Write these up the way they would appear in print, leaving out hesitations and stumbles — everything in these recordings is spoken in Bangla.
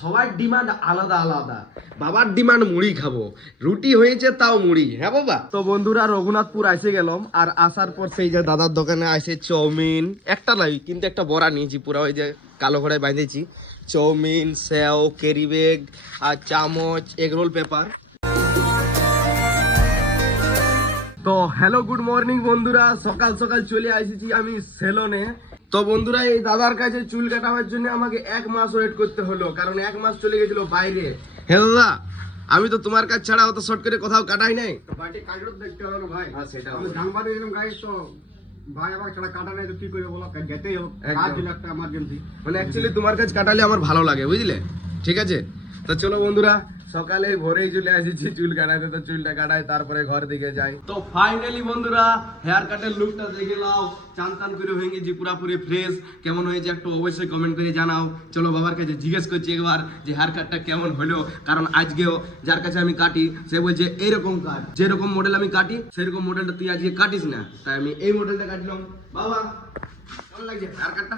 সবার ডিমান্ড আলাদা আলাদা। বাবার ডিমান্ড মুড়ি খাবো, রুটি হয়েছে তাও মুড়ি। হ্যাঁ বাবা। তো বন্ধুরা রঘুনাথপুর এসে গেলাম, আর আসার পর সেই যে দাদার দোকানে আসে চাউমিন একটা লাই, কিন্তু একটা বড়া নিয়েছি পুরো, ওই যে কালো ঘোড়ায় বাঁধেছি। চাউমিন, সেও, ক্যারি ব্যাগ আর চামচ, এগরোল পেপার। তো হ্যালো গুড মর্নিং বন্ধুরা, সকাল সকাল চলে আসছি আমি সেলনে। তো বন্ধুরা এই দাদার কাছে চুল কাটাবার জন্য আমাকে 1 মাস ওয়েট করতে হলো, কারণ 1 মাস চলে গেছিল বাইরে। হ্যাঁ দাদা, আমি তো তোমার কাছে ছাড়া অত শর্ট করে কোথাও কাটাই নাই। বাড়ি কাজও দেখতে হবে না ভাই। হ্যাঁ সেটা আমি ধানবাদ দিলাম গাড়ি, তো ভাই আবার ছাড়া কাটা নাই তো কি করে বলো, যেতেই হোক, কাজ ছিল একটা এমার্জেন্সি। মানে অ্যাকচুয়ালি তোমার কাছে কাটালে আমার ভালো লাগে, বুঝলে? ঠিক আছে, তো চলো বন্ধুরা সকালে ভোরেই চলে আসিছি চুল কাটাতে, তো চুলটা কাটাই তারপরে ঘর দিকে যাই। তো ফাইনালি বন্ধুরা হেয়ার কাটের লুকটা দেখে নাও, চান টান করে হয়ে গেছি পুরাপুরি ফ্রেশ। কেমন হয়েছে একটু অবশ্যই কমেন্ট করে জানাও। চলো বাবার কাছে জিজ্ঞেস করছি একবার যে হেয়ার কাটটা কেমন হলো, কারণ আজকেও যার কাছে আমি কাটি সে বলছে এইরকম কাট, যেরকম মডেল আমি কাটি সেরকম মডেলটা তুই আজকে কাটিস না, তাই আমি এই মডেলটা কাটলাম। বাবা কেমন লাগছে হেয়ার কাটটা?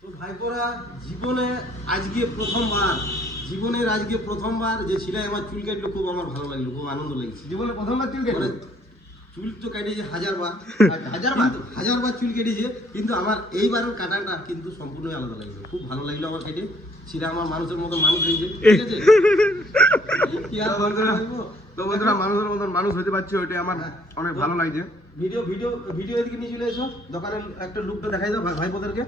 তো ভাইপোরা জীবনের আজকে প্রথমবার যে ছিলাই আমার চুল কাটলো, খুব আমার ভালো লাগলো, খুব আনন্দ লাগছে। জীবনে প্রথমবার চুল কেটে? চুল তো কাটিয়েছে হাজারবার চুল কেটেছে, কিন্তু আমার এইবারের কাটাটা কিন্তু সম্পূর্ণই আলাদা লাগলো, খুব ভালো লাগলো আমার কেটে। ছিলা আমার মানুষের মতো মানুষ হয়েছে, ঠিক আছে? কি আর বলবো? তো বন্ধুরা মানুষের মতন মানুষ হতে পারছে, ওইটাই আমার অনেক ভালো লাগছে। ভিডিও এদিকে নিয়ে চলে এসো, দোকানের একটা লুকটা দেখাই দাও ভাইপোদেরকে।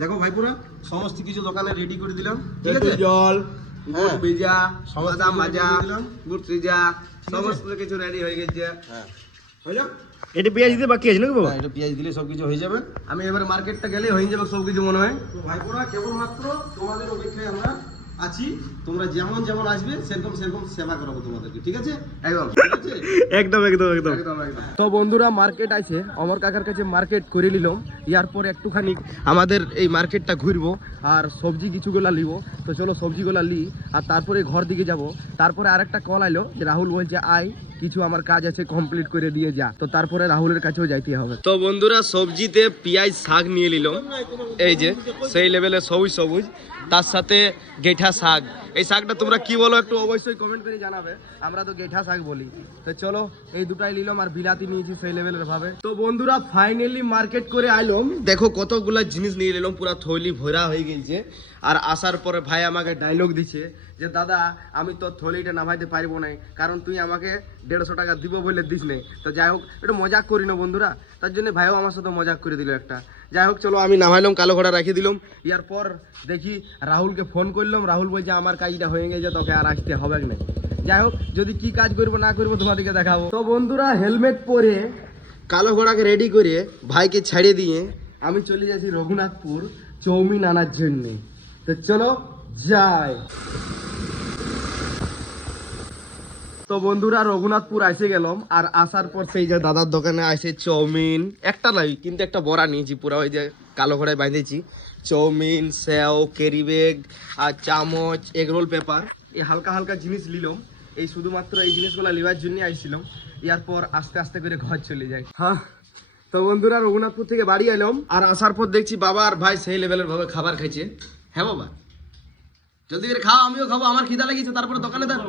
দেখো ভাইপোরা সমস্ত কিছু দোকানে রেডি করে দিলাম, ঠিক আছে? জল, হ্যাঁ, ভিজা, সমস্ত বাদাম কিছু ভাজা, ready করে দিলাম। গুড় সিজা, ঠিক আছে? সমস্ত কিছু রেডি হয়ে গেছে। হ্যাঁ, হয়ে যাক। এটা পেঁয়াজ দিতে বাকি আছে নাকি বাবা? হ্যাঁ, এটা পেঁয়াজ দিলে সবকিছু হয়ে যাবে। আমি এবার মার্কেটটা গেলে হয়ে যাবে সব কিছু মনে হয়। তো ভাইপোরা কেবলমাত্র তোমাদের অপেক্ষায় আমরা আছি, তোমরা যেমন যেমন আসবে সেরকম সেরকম সেবা করাবো তোমাদেরকে, ঠিক আছে? একদম ঠিক আছে? একদম একদম একদম একদম। তো বন্ধুরা মার্কেট আছে, অমর কাকার কাছে মার্কেট করে নিলাম। ইয়ার পর একটুখানি আমাদের এই মার্কেটটা ঘুরবো আর সবজি কিছুগুলা নিব। তো চলো সবজিগুলা লি, আর তারপরে ঘর দিকে যাব। তারপরে আরেকটা কল আইলো যে রাহুল বলছে আয় কিছু আমার কাজ আছে কমপ্লিট করে দিয়ে যা, তো তারপরে রাহুলের কাছেও যাইতে হবে। তো বন্ধুরা সবজিতে পেঁয়াজ শাক নিয়ে নিলাম, এই যে সেই লেভেলে সবুজ সবুজ, তার সাথে গেঠা শাক। এই শাকটা তোমরা কি বলো একটু অবশ্যই কমেন্ট করে জানাবে, আমরা তো গেঠা শাক বলি। তো চলো এই দুটাই নিলাম, আর বিলাতি নিয়েছি সেই লেভেলের ভাবে। তো বন্ধুরা ফাইনালি মার্কেট করে আইলাম, দেখো কতগুলা জিনিস নিয়ে নিলাম, পুরো থলি ভরা হয়ে গেছে। আর আসার পরে ভাই আমাকে ডায়লগ দিচ্ছে যে দাদা আমি তো থলিটা নামাইতে পারবো না, কারণ তুই আমাকে 150 টাকা দিব বলে দিস নেই। তো যাই হোক একটু মজাক করি না বন্ধুরা, তার জন্য ভাইও আমার সাথে মজাক করে দিল একটা। যাই হোক চলো আমি নামাইলাম, কালো ঘোড়া রাখি দিলাম। ইয়ার পর দেখি রাহুলকে ফোন করলাম, রাহুল বলছে আমার কাজটা হয়ে গেছে, তোকে আর আসতে হবে না। যাই হোক যদি কি কাজ করবো না করবো তোমাদেরকে দেখাবো। তো বন্ধুরা হেলমেট পরে কালো ঘোড়াকে রেডি করে ভাইকে ছেড়ে দিয়ে আমি চলে যাচ্ছি রঘুনাথপুর চাউমিন আনার জন্যে। তো চলো যাই। তো বন্ধুরা রঘুনাথপুর এসে গেলাম, আর আসার পর সেই যে দাদার দোকানে আসে চাউমিন একটা লাই, কিন্তু একটা বড়া নিয়েছি পুরো, ওই যে কালো ঘোড়ায় বাঁধেছি। চাউমিন, সেও, ক্যারি ব্যাগ আর চামচ, এগরোল পেপার, এই হালকা হালকা জিনিস নিলাম। এই শুধুমাত্র এই জিনিসগুলো নেওয়ার জন্য আসছিলাম। ইয়ার পর আস্তে আস্তে করে ঘর চলে যায়। হ্যাঁ তো বন্ধুরা রঘুনাথপুর থেকে বাড়ি এলাম, আর আসার পর দেখছি বাবা আর ভাই সেই লেভেলের ভাবে খাবার খাইছে। হ্যাঁ বাবা জলদি করে খাও, আমিও খাবো, আমার খিদা লেগেছে। তারপরে দোকানে দাঁড়ো,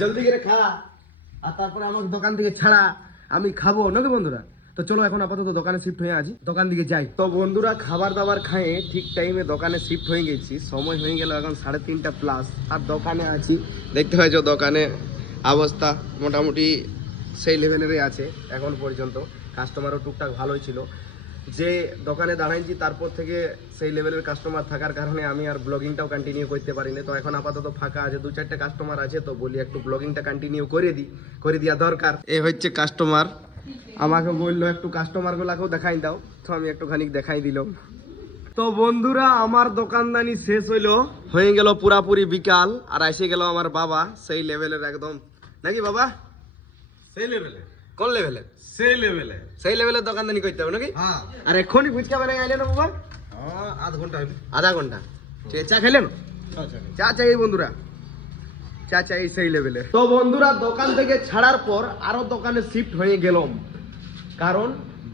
জলদি করে খা, আর তারপরে আমাকে দোকান থেকে ছাড়া, আমি খাবো নাকি বন্ধুরা। তো চলো এখন আপাতত দোকানে শিফট হয়ে আছি, দোকান দিকে যাই। তো বন্ধুরা খাবার দাবার খাইয়ে ঠিক টাইমে দোকানে শিফট হয়ে গেছি, সময় হয়ে গেল এখন 3:30 প্লাস, আর দোকানে আছি। দেখতে পাচ্ছ দোকানে অবস্থা মোটামুটি সেই লেভেলেরই আছে এখন পর্যন্ত। কাস্টমারও টুকটাক ভালোই ছিল। যে দোকানে দাঁড়াইছি তারপর থেকে সেই লেভেলের কাস্টমার থাকার কারণে আমি আর ব্লগিংটাও কন্টিনিউ করতে পারিনি। তো এখন আপাতত ফাঁকা আছে, 2-4টা কাস্টমার আছে, তো বলি একটু ব্লগিংটা কন্টিনিউ করে দেওয়া দরকার। এ হচ্ছে কাস্টমার, আমাকে বললো একটু কাস্টমারগুলাকেও দেখাই দাও, তো আমি একটুখানি দেখাই দিলাম। তো বন্ধুরা আমার দোকানদানি শেষ হয়ে গেল পুরাপুরি বিকাল, আর এসে গেল আমার বাবা সেই লেভেলের একদম, নাকি বাবা? সেই লেভেলে, কোন লেভেলের? সেই লেভেলে, সেই লেভেলের দোকানদানি করতে হবে নাকি? হ্যাঁ। আর এক্ষুনি ফুচকা বানাই আইলে না বাবা? আধ ঘন্টা হইলো। আধা ঘন্টা। ঠিক আছে, চা খেলেন? চা চাই বন্ধুরা, চা চাই সেই লেভেলে। তো বন্ধুরা দোকান থেকে ছাড়ার পর আরো দোকানে শিফট হয়ে গেলাম, কারণ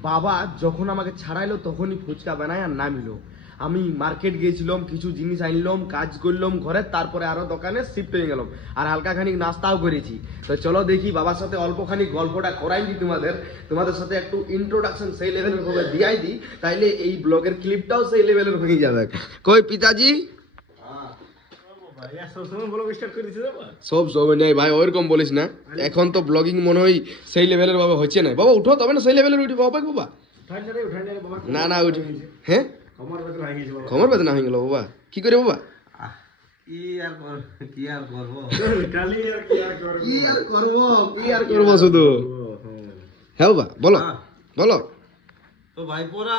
বাবা যখন আমাকে ছাড়াইলো তখনই ফুচকা বানায় আর নামিলো। আমি মার্কেট গিয়েছিলাম, কিছু জিনিস আনলাম, কাজ করলাম ঘরে, তারপরে আরো দোকানে শিফট হয়ে গেলাম আর হালকা খানিক নাস্তাও করেছি। তো চলো দেখি বাবার সাথে অল্প খানিক গল্পটা করাই দিই তোমাদের সাথে একটু ইন্ট্রোডাকশন সেই লেভেলের ভাবে দিয়াই দিই, তাইলে এই ব্লগের ক্লিপটাও সেই লেভেলের হয়ে যাবে। কই পিতাজি সব নেই ভাই, ওইরকম বলিস না, এখন তো ব্লগিং মনে হয় সেই লেভেলের ভাবে হচ্ছে না। বাবা উঠো, তবে না সেই লেভেলের উঠি বাবা। না না উঠি, হ্যাঁ খবর বেদনা হয়ে গেল বাবা, কি করে বাবা? কি আর করবো শুধু, হ্যাঁ বাবা বলো বলো। তো ভাই পোরা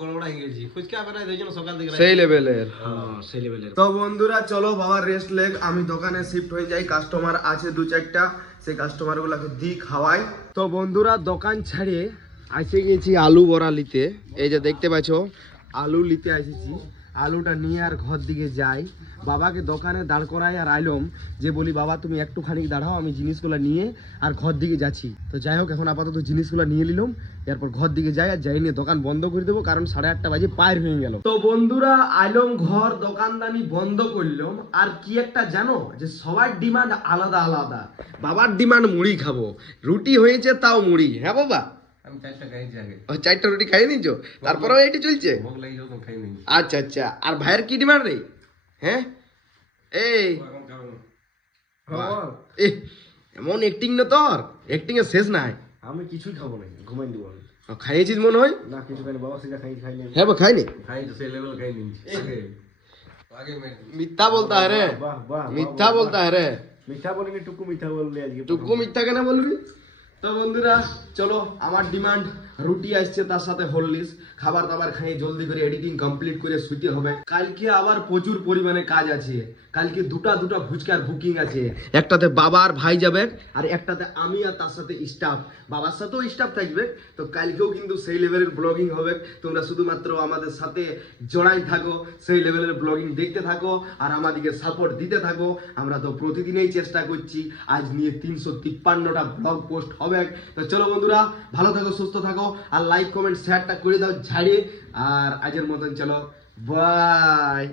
গড়বড়া হয়ে গেছি, ফুচকা বানাই দিয়েছিল সকাল থেকে সেই লেভেলের। সেই লেভেলের। তো বন্ধুরা চলো বাবার রেস্ট লেগ, আমি দোকানে শিফট হয়ে যাই। কাস্টমার আছে 2-4টা, সেই কাস্টমার গুলাকে দিই খাওয়াই। তো বন্ধুরা দোকান ছাড়িয়ে আসে গেছি আলু বড়া নিতে। এই যে দেখতে পাচ্ছ আলু নিতে এসেছি, আলুটা নিয়ে আর ঘর দিকে যাই। বাবাকে দোকানে দাঁড় করাই আর আইলাম, যে বলি বাবা তুমি একটুখানি দাঁড়াও, আমি জিনিসগুলো নিয়ে আর ঘর দিকে যাচ্ছি। তো যাই হোক এখন আপাতত জিনিসগুলো নিয়ে নিলাম, এরপর ঘর দিকে যাই আর যাই নিয়ে দোকান বন্ধ করে দেবো, কারণ 8:30 বাজে পার হয়ে গেল। তো বন্ধুরা আইলাম ঘর, দোকানদানি বন্ধ করলাম। আর কি একটা জানো, যে সবার ডিমান্ড আলাদা আলাদা। বাবার ডিমান্ড মুড়ি খাবো, রুটি হয়েছে তাও মুড়ি। হ্যাঁ বাবা আমি 4টা খাইছি আগে। 4টা রুটি খাই নিছো, তারপরেও এটি চলছে। ভোগ লাগি যখন খাই নি। আচ্ছা আচ্ছা, আর ভাইয়ের কি ডিমান্ড রে? হ্যাঁ এই এখন খাবো না। এ, এমন অ্যাক্টিং না তোর, অ্যাক্টিং এর শেষ নাই। আমি কিছুই খাবো না, ঘুমাই দিব আমি। খাইয়েছিস মনে হয়? না কিছু খাই বাবা, সেটা খাইনি। হ্যাঁ বা খাইনি, খাই তো সেই লেভেল খাই নি। আগে মিথ্যা বলতা है रे, বাহ বাহ, মিথ্যা বলতা है रे। মিঠা বলিনি, টুকু মিঠা বললে আজকে। টুকু মিথ্যা কেন বলবি? তো বন্ধুরা চলো, আমার ডিমান্ড রুটি আসছে, তার সাথে হরলিক্স। খাবার দাবার খাই জলদি করে এডিটিং কমপ্লিট করে শুতে হবে। কালকে আবার প্রচুর পরিমাণে কাজ আছে। কালকে দুটা ফুচকার বুকিং আছে, একটাতে বাবা আর ভাই যাবে, আর একটাতে আমি আর তার সাথে স্টাফ। বাবার সাথেও স্টাফ থাকবে। তো কালকেও কিন্তু সেই লেভেলের ব্লগিং হবে। তোমরা শুধুমাত্র আমাদের সাথে জড়াই থাকো, সেই লেভেলের ব্লগিং দেখতে থাকো আর আমাদেরকে সাপোর্ট দিতে থাকো। আমরা তো প্রতিদিনই চেষ্টা করছি, আজ নিয়ে 353টা ব্লগ পোস্ট হবে। তো চলো বন্ধুরা, ভালো থাকো, সুস্থ থাকো, আর লাইক কমেন্ট শেয়ারটা করে দাও ঝাড়িয়ে। আর আজের মতন চলো, বাই।